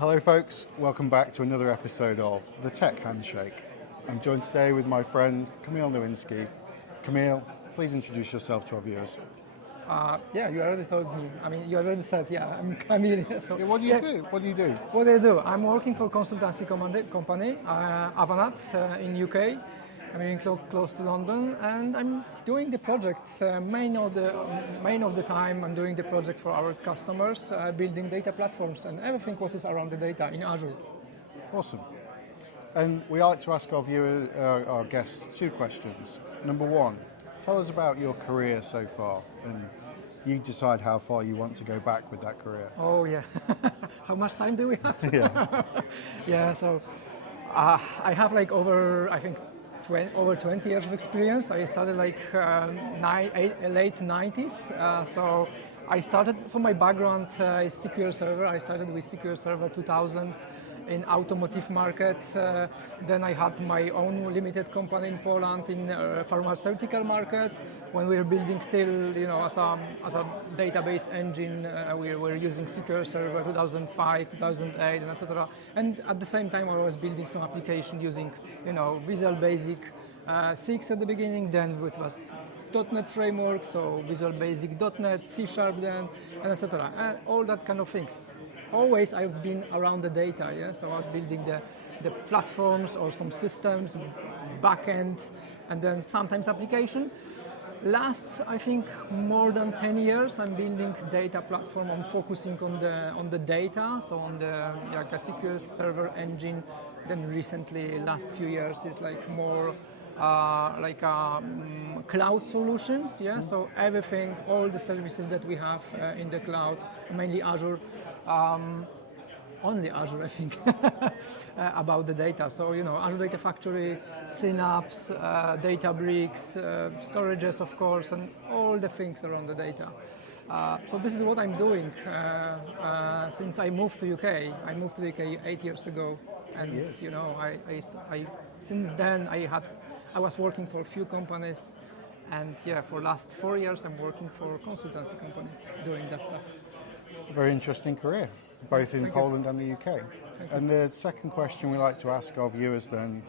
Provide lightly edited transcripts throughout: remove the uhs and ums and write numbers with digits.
Hello folks, welcome back to another episode of The Tech Handshake. I'm joined today with my friend Kamil Nowinski. Kamil, please introduce yourself to our viewers. You already told me. You already said, I'm Kamil. So, What do you do? What do you do? What do I do? I'm working for consultancy company, Avanat in UK. I'm in close to London, and I'm doing the projects. Main of the time, I'm doing the project for our customers, building data platforms and everything what is around the data in Azure. Awesome. And we like to ask our viewers, our guests, two questions. Number one, tell us about your career so far, and you decide how far you want to go back with that career. Oh yeah, how much time do we have? Yeah. So I have over 20 years of experience. I started late 90s. So my background is SQL Server. I started with SQL Server 2000 in automotive market. Then I had my own limited company in Poland in pharmaceutical market. When we were building still, as a database engine, we were using SQL Server 2005, 2008, and etc. And at the same time, I was building some application using, Visual Basic 6 at the beginning. Then it was .NET framework, so Visual Basic .NET, C# then, and etc. And all that kind of things. Always I've been around the data, so I was building the platforms or some systems, backend, and then sometimes application. Last, I think, more than 10 years, I'm building data platform. I'm focusing on the data, so on the SQL Server engine. Then recently, last few years, is more cloud solutions. So everything, all the services that we have in the cloud, mainly Azure. Only Azure, I think, about the data. So, Azure Data Factory, Synapse, Databricks, storages, of course, and all the things around the data. So this is what I'm doing since I moved to UK. I moved to UK 8 years ago, and since then I was working for a few companies, and for last 4 years I'm working for a consultancy company doing that stuff. A very interesting career, both in Poland and the UK. And the second question we like to ask our viewers then,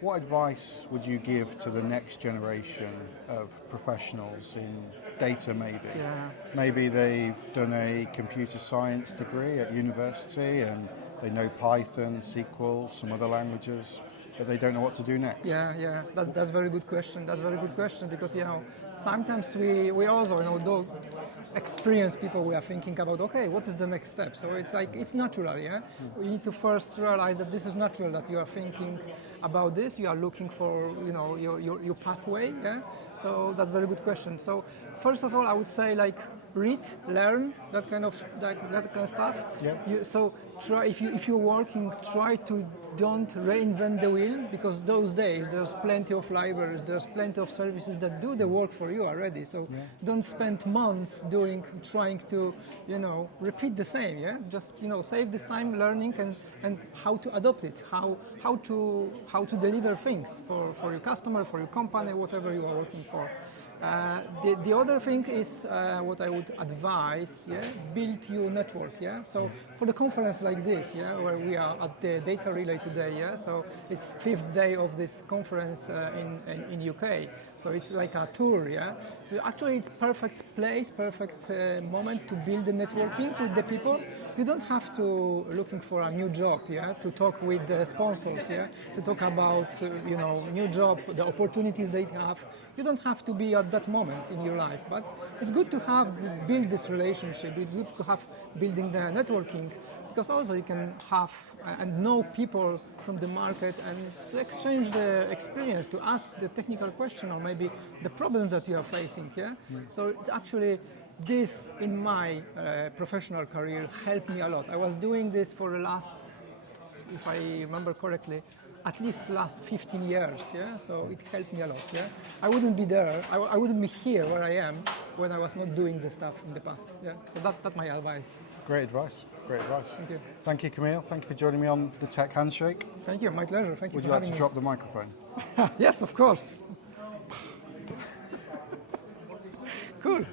what advice would you give to the next generation of professionals in data maybe? Yeah. Maybe they've done a computer science degree at university and they know Python, SQL, some other languages, but they don't know what to do next. Yeah. That's a very good question. That's a very good question because sometimes we also though experienced people, we are thinking about what is the next step. So it's natural. We need to first realize that this is natural, that you are thinking about this. You are looking for your pathway. So that's a very good question. So first of all, I would say read, learn, that kind of stuff. Yeah. So try if you're working, try to don't reinvent the wheel, because those days there's plenty of libraries, there's plenty of services that do the work for you already. So don't spend months trying to repeat the same. Just save this time learning and how to adopt it, how to deliver things for your customer, for your company, whatever you are working for. The other thing is what I would advise, build your network, So for the conference like this, where we are at the Data Relay today, so it's 5th day of this conference in UK. So it's like a tour, So actually it's perfect place, perfect moment to build the networking with the people. You don't have to looking for a new job, to talk with the sponsors, to talk about new job, the opportunities they have. You don't have to be at that moment in your life, but it's good to build this relationship. It's good to have building the networking, because also you can have and know people from the market and to exchange the experience, to ask the technical question or maybe the problems that you are facing. So it's actually this in my professional career helped me a lot. I was doing this for the last, if I remember correctly, at least last 15 years, so it helped me a lot. I wouldn't be there, I wouldn't be here where I am when I was not doing this stuff in the past. So that's my advice. Great advice. Thank you. Thank you, Kamil. Thank you for joining me on the Tech Handshake. Thank you, my pleasure. Thank you. Would you like to drop the microphone? Yes, of course. Cool.